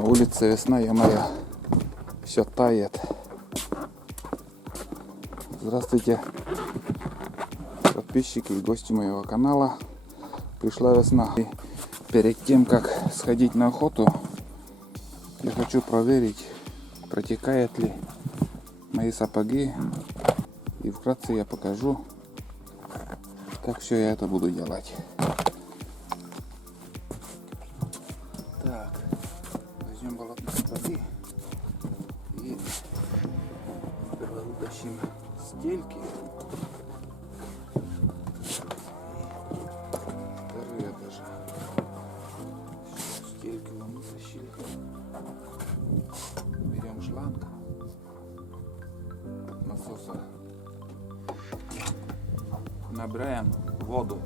На улице весна, моя все тает. Здравствуйте, подписчики и гости моего канала. Пришла весна. И перед тем, как сходить на охоту, я хочу проверить, протекают ли мои сапоги. И вкратце я покажу, как все я это буду делать. Так, возьмем болотные сапоги и сперва вытащим стельки. Вторые даже. Стельки мы вытащили. Берем шланг от насоса. Набираем воду.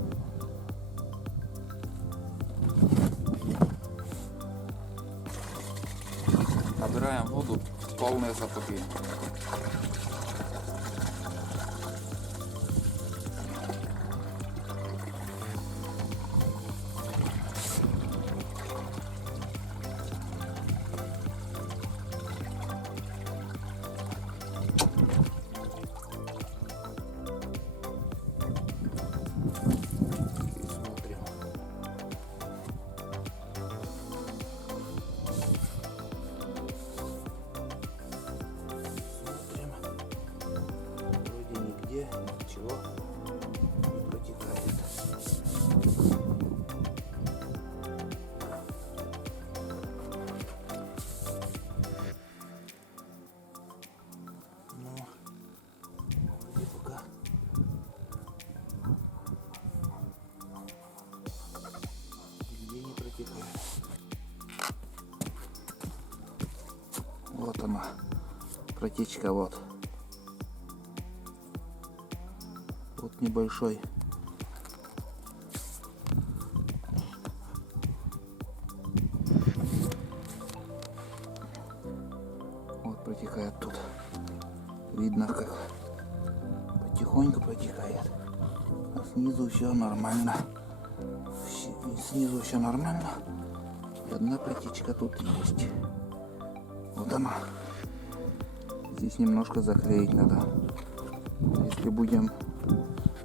Набираем воду в полные сапоги. Ничего не протекает. Ну, вроде пока нигде не протекает. Вот она, протечка, вот. Вот небольшой. Вот протекает тут. Видно, как потихоньку протекает. А снизу все нормально. Снизу все нормально. И одна протечка тут есть. Вот она. Здесь немножко заклеить надо. Если будем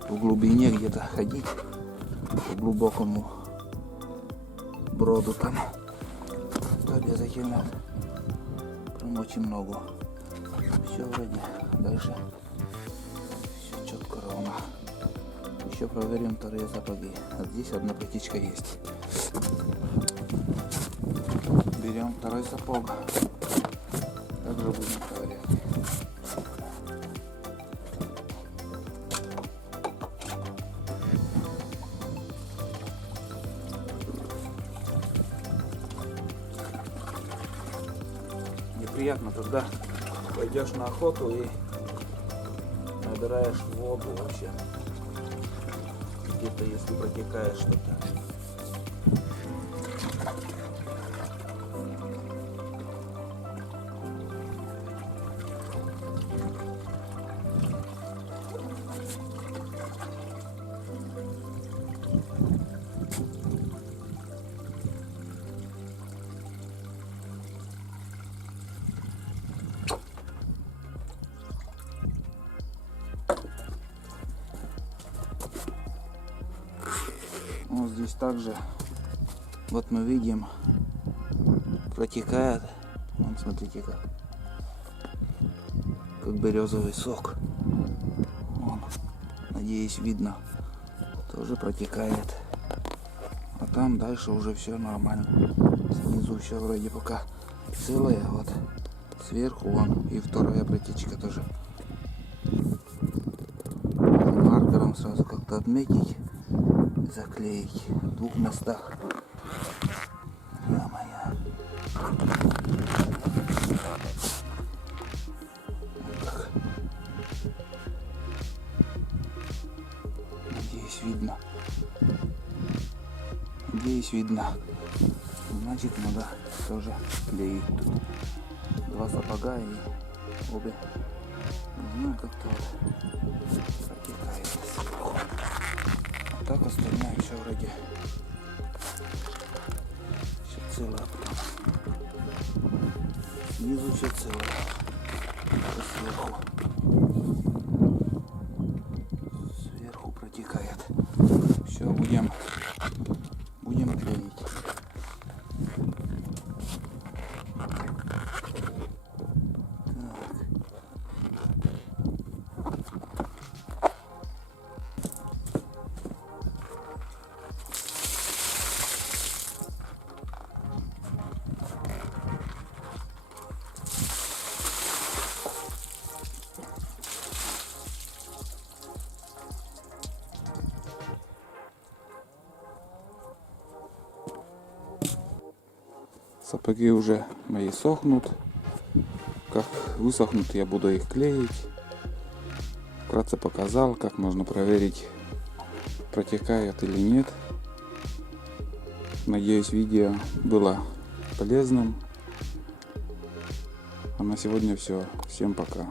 в глубине где-то ходить, по глубокому броду там, то обязательно промочим ногу. Все вроде, дальше все четко ровно. Еще проверим вторые сапоги. Вот здесь одна протечка есть. Берем второй сапог. Также будем проверять. Приятно, когда пойдешь на охоту и набираешь воду вообще. Где-то если протекает что-то. Вот здесь также, вот мы видим, протекает, вон смотрите как березовый сок. Вон, надеюсь, видно, тоже протекает. А там дальше уже все нормально. Снизу все вроде пока целое, вот сверху вон и вторая протечка тоже. Маркером сразу как-то отметить. Заклеить в двух местах. Моя. Вот надеюсь, видно. Надеюсь, видно. Значит, надо тоже клеить тут. Два сапога и обе. Не знаю, как-то протекает сверху. Так остальное все вроде все целое. Снизу все целое. Это сверху. Сверху протекает. Все, будем клеить. Сапоги уже мои сохнут. Как высохнут, я буду их клеить. Вкратце показал, как можно проверить, протекает или нет. Надеюсь, видео было полезным. А на сегодня все. Всем пока.